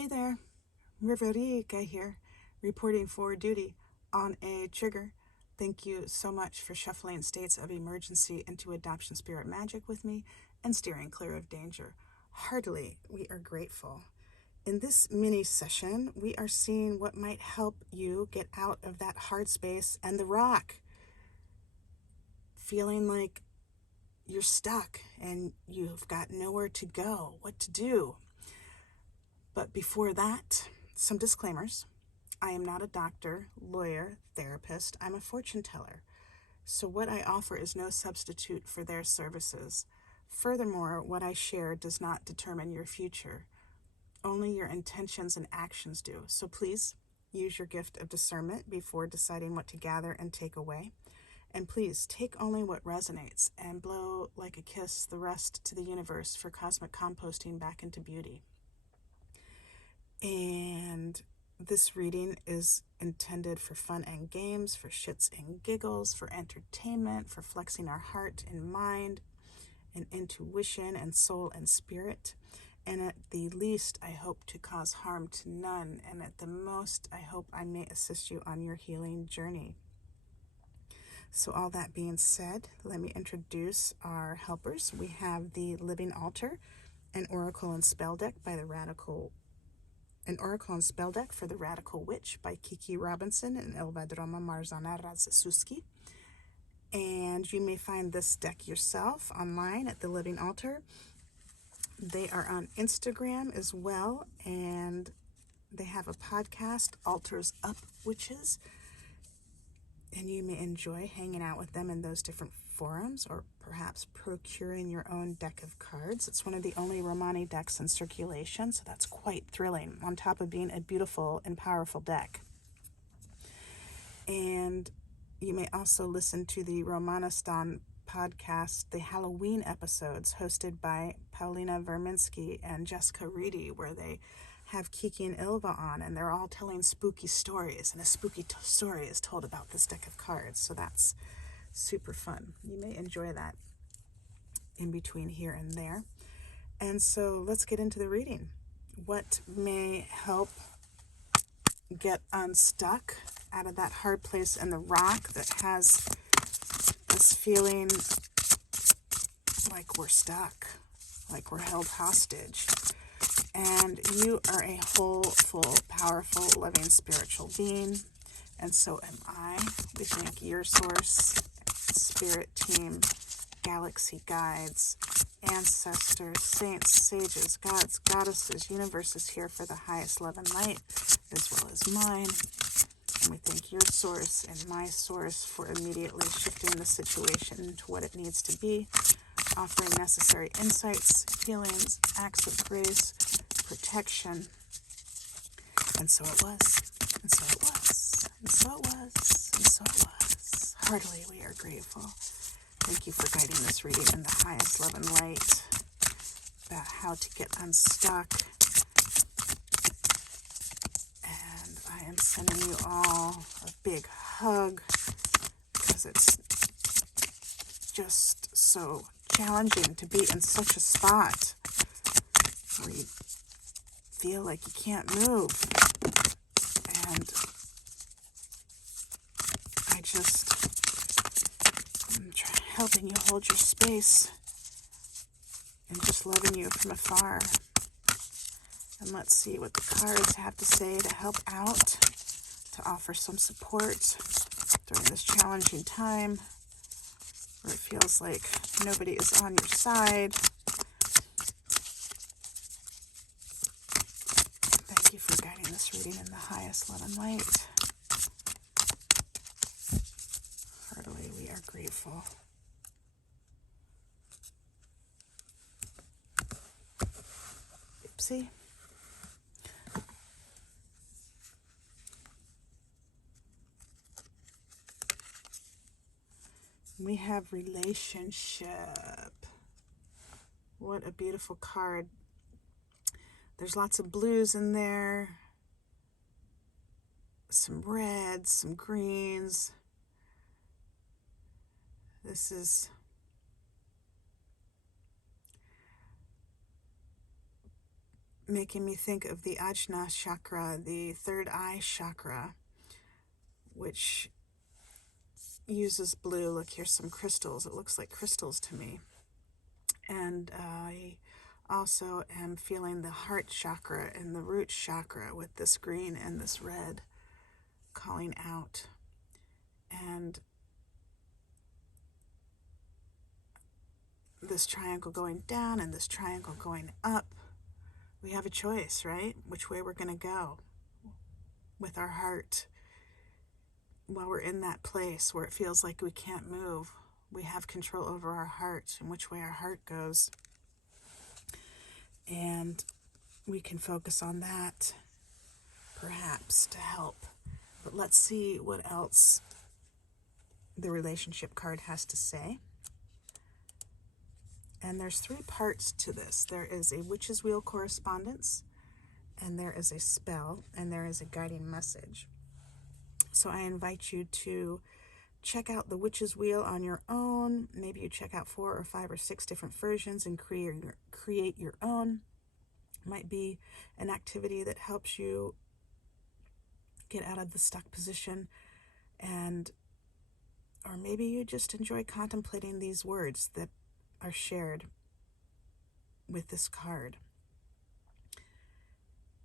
Hey there, Riverica here, reporting for duty on a trigger. Thank you so much for shuffling states of emergency into adoption spirit magic with me and steering clear of danger. Heartily, we are grateful. In this mini session, we are seeing what might help you get out of that hard space and the rock. Feeling like you're stuck and you've got nowhere to go, what to do. But before that, some disclaimers. I am not a doctor, lawyer, therapist. I'm a fortune teller. So what I offer is no substitute for their services. Furthermore, what I share does not determine your future. Only your intentions and actions do. So please use your gift of discernment before deciding what to gather and take away. And please take only what resonates and blow like a kiss the rest to the universe for cosmic composting back into beauty. And this reading is intended for fun and games, for shits and giggles, for entertainment, for flexing our heart and mind and intuition and soul and spirit. And at the least, I hope to cause harm to none. And at the most, I hope I may assist you on your healing journey. So all that being said, let me introduce our helpers. We have the Living Altar, an Oracle and Spell Deck by the Radical An Oracle and Spell Deck for the Radical Witch by Kiki Robinson and Elvadroma Marzana Radziszewski. And you may find this deck yourself online at the Living Altar. They are on Instagram as well, and they have a podcast, Altars Up Witches. And you may enjoy hanging out with them in those different forums, or perhaps procuring your own deck of cards. It's one of the only Romani decks in circulation, so that's quite thrilling, on top of being a beautiful and powerful deck. And you may also listen to the Romanistan podcast, the Halloween episodes, hosted by Paulina Verminski and Jessica Reedy, where they have Kiki and Ilva on, and they're all telling spooky stories, and a spooky story is told about this deck of cards, so that's super fun. You may enjoy that in between here and there. And so let's get into the reading. What may help get unstuck out of that hard place in the rock that has this feeling like we're stuck, like we're held hostage? And you are a whole, full, powerful, loving spiritual being, and so am I. We thank your source, spirit team, galaxy guides, ancestors, saints, sages, gods, goddesses, universes here for the highest love and light, as well as mine. And we thank your source and my source for immediately shifting the situation to what it needs to be, offering necessary insights, healings, acts of grace, protection. And so it was, and so it was, and so it was, and so it was. Heartily we are grateful. Thank you for guiding this reading in the highest love and light about how to get unstuck. And I am sending you all a big hug, because it's just so challenging to be in such a spot where you feel like you can't move. And I'm helping you hold your space and just loving you from afar. And let's see what the cards have to say to help out, to offer some support during this challenging time where it feels like nobody is on your side. Thank you for guiding this reading in the highest love and light. Heartily, we are grateful. Oopsie. We have relationship. What a beautiful card. There's lots of blues in there, some reds, some greens. This is making me think of the Ajna chakra, the third eye chakra, which uses blue. Look, here's some crystals. It looks like crystals to me. And I also am feeling the heart chakra and the root chakra with this green and this red calling out. And this triangle going down and this triangle going up. We have a choice, right? Which way we're going to go with our heart. While we're in that place where it feels like we can't move, we have control over our heart and which way our heart goes. And we can focus on that, perhaps, to help. But let's see what else the relationship card has to say. And there's 3 parts to this. There is a witch's wheel correspondence, and there is a spell, and there is a guiding message. So I invite you to check out the witch's wheel on your own. Maybe you check out 4 or 5 or 6 different versions and create your own. It might be an activity that helps you get out of the stuck position, or maybe you just enjoy contemplating these words that are shared with this card.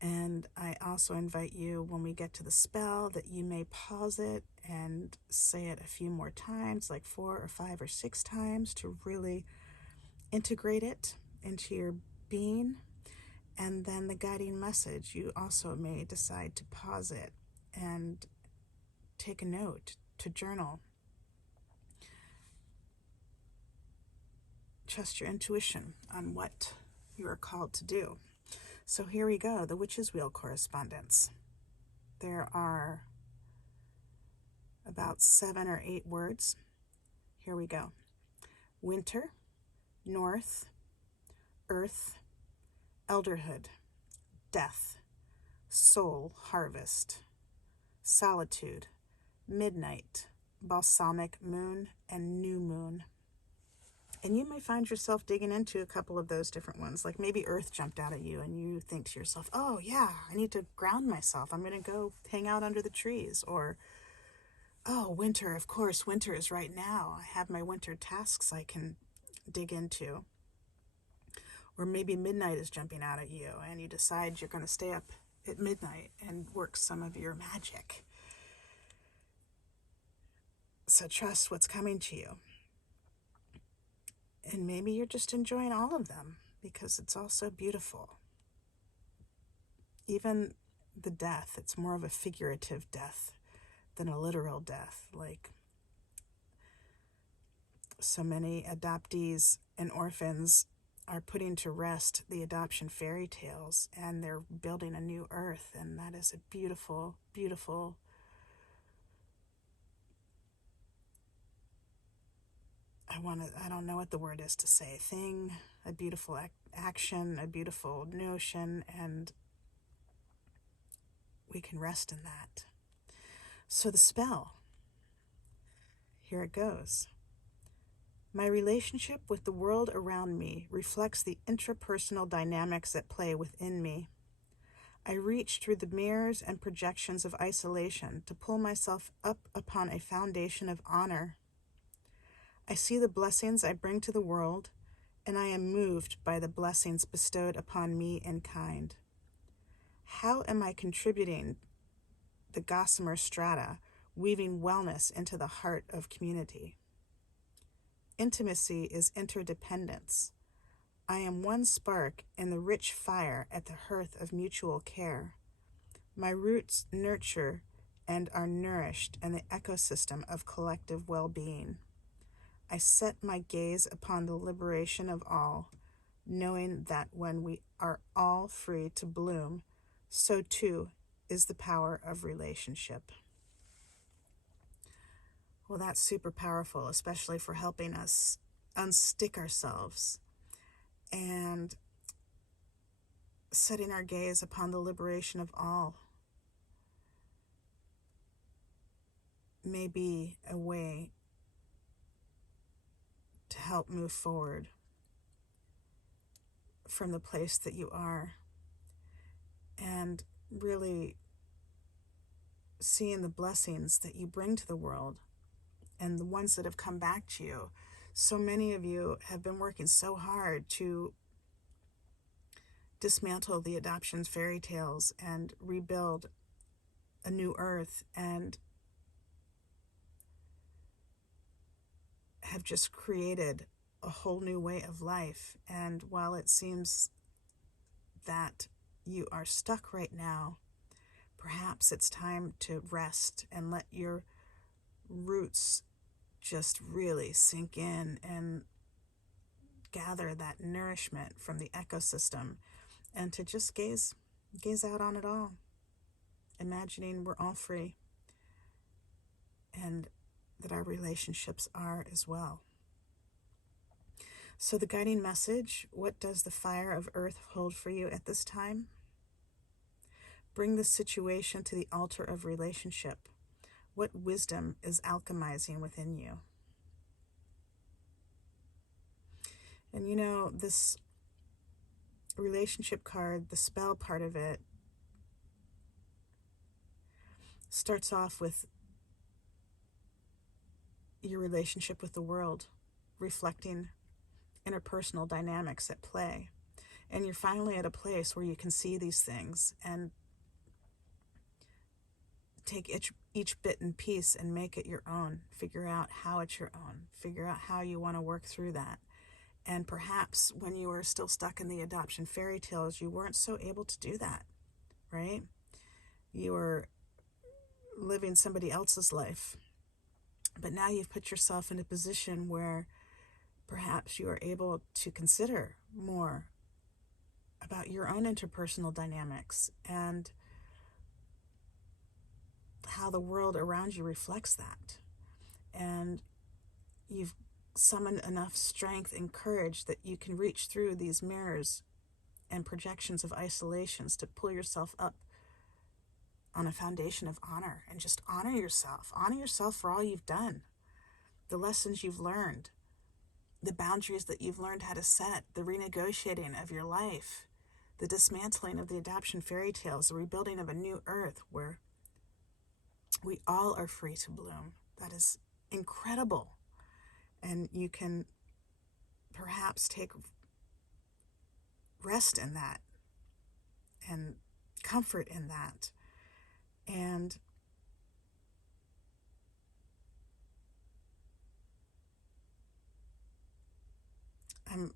And I also invite you, when we get to the spell, that you may pause it and say it a few more times, like 4 or 5 or 6 times, to really integrate it into your being. And then the guiding message, you also may decide to pause it and take a note, to journal. Trust your intuition on what you are called to do. So here we go, the witch's wheel correspondence. There are about 7 or 8 words. Here we go. Winter, north, earth, elderhood, death, soul, harvest, solitude, midnight, balsamic moon, and new moon. And you may find yourself digging into a couple of those different ones. Like maybe earth jumped out at you and you think to yourself, oh yeah, I need to ground myself. I'm going to go hang out under the trees. Or, oh, winter, of course, winter is right now. I have my winter tasks I can dig into. Or maybe midnight is jumping out at you and you decide you're going to stay up at midnight and work some of your magic. So trust what's coming to you. And maybe you're just enjoying all of them because it's all so beautiful. Even the death, it's more of a figurative death than a literal death. Like so many adoptees and orphans are putting to rest the adoption fairy tales, and they're building a new earth, and that is a beautiful, beautiful I don't know what the word is to say, thing, a beautiful action, a beautiful notion, and we can rest in that. So the spell, here it goes. My relationship with the world around me reflects the intrapersonal dynamics at play within me. I reach through the mirrors and projections of isolation to pull myself up upon a foundation of honor. I see the blessings I bring to the world, and I am moved by the blessings bestowed upon me in kind. How am I contributing the gossamer strata, weaving wellness into the heart of community? Intimacy is interdependence. I am one spark in the rich fire at the hearth of mutual care. My roots nurture and are nourished in the ecosystem of collective well-being. I set my gaze upon the liberation of all, knowing that when we are all free to bloom, so too is the power of relationship. Well, that's super powerful, especially for helping us unstick ourselves and setting our gaze upon the liberation of all may be a way to help move forward from the place that you are and really seeing the blessings that you bring to the world and the ones that have come back to you. So many of you have been working so hard to dismantle the adoption fairy tales and rebuild a new earth, and have just created a whole new way of life. And while it seems that you are stuck right now, perhaps it's time to rest and let your roots just really sink in and gather that nourishment from the ecosystem, and to just gaze out on it all, imagining we're all free and that our relationships are as well. So the guiding message: what does the fire of earth hold for you at this time? Bring the situation to the altar of relationship. What wisdom is alchemizing within you? And you know, this relationship card, the spell part of it, starts off with your relationship with the world, reflecting interpersonal dynamics at play. And you're finally at a place where you can see these things and take each bit and piece and make it your own. Figure out how it's your own. Figure out how you want to work through that. And perhaps when you were still stuck in the adoption fairy tales, you weren't so able to do that, right? You were living somebody else's life. But now you've put yourself in a position where perhaps you are able to consider more about your own interpersonal dynamics and how the world around you reflects that. And you've summoned enough strength and courage that you can reach through these mirrors and projections of isolations to pull yourself up on a foundation of honor, and just honor yourself. Honor yourself for all you've done, the lessons you've learned, the boundaries that you've learned how to set, the renegotiating of your life, the dismantling of the adoption fairy tales, the rebuilding of a new earth where we all are free to bloom. That is incredible. And you can perhaps take rest in that and comfort in that. And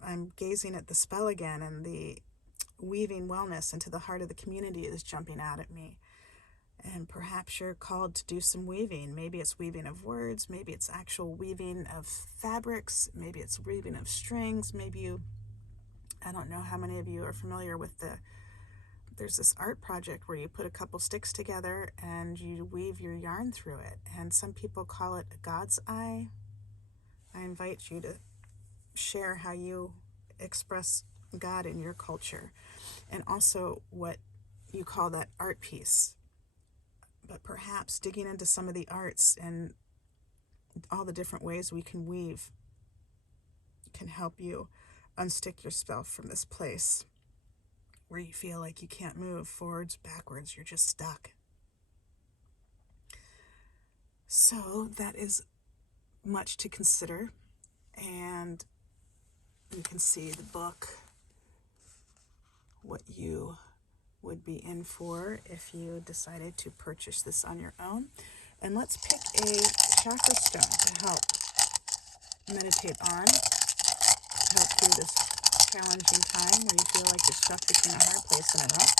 I'm gazing at the spell again, and the weaving wellness into the heart of the community is jumping out at me. And perhaps you're called to do some weaving. Maybe it's weaving of words, maybe it's actual weaving of fabrics, maybe it's weaving of strings, I don't know how many of you are familiar with there's this art project where you put a couple sticks together and you weave your yarn through it. And some people call it a God's eye. I invite you to share how you express God in your culture, and also what you call that art piece. But perhaps digging into some of the arts and all the different ways we can weave can help you unstick yourself from this place where you feel like you can't move forwards, backwards, you're just stuck. So that is much to consider, and you can see the book, what you would be in for if you decided to purchase this on your own. And let's pick a chakra stone to help meditate on, to help through this challenging time where you feel like you're stuck between a hard place and a rock.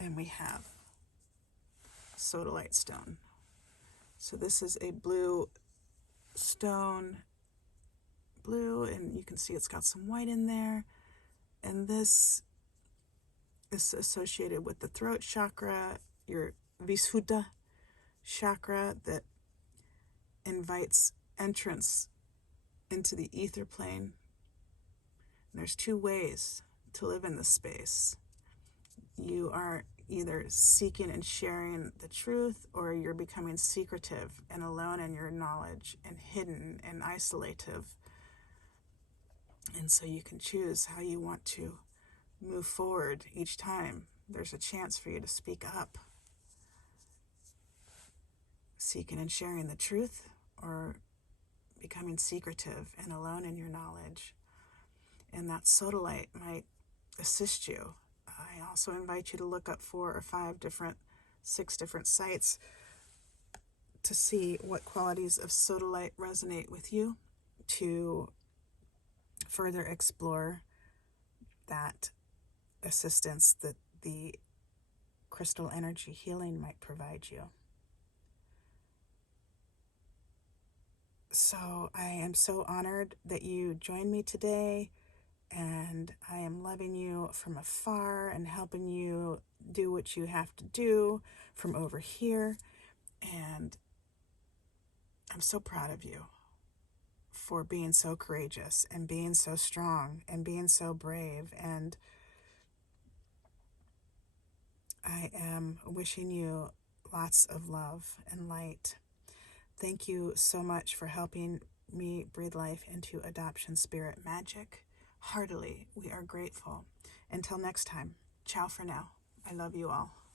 And we have sodalite stone. So this is a blue stone, and you can see it's got some white in there. And this is associated with the throat chakra, your Visuddha chakra, that invites entrance into the ether plane. And there's two ways to live in this space. You are either seeking and sharing the truth, or you're becoming secretive and alone in your knowledge and hidden and isolative. And so you can choose how you want to move forward each time there's a chance for you to speak up, seeking and sharing the truth, or becoming secretive and alone in your knowledge. And that sodalite might assist you. I also invite you to look up 4 or 5 different, 6 different sites to see what qualities of sodalite resonate with you, to further explore that assistance that the crystal energy healing might provide you. So I am so honored that you joined me today, and I am loving you from afar and helping you do what you have to do from over here. And I'm so proud of you for being so courageous and being so strong and being so brave. And I am wishing you lots of love and light. Thank you so much for helping me breathe life into adoption spirit magic. Heartily, we are grateful. Until next time, ciao for now. I love you all.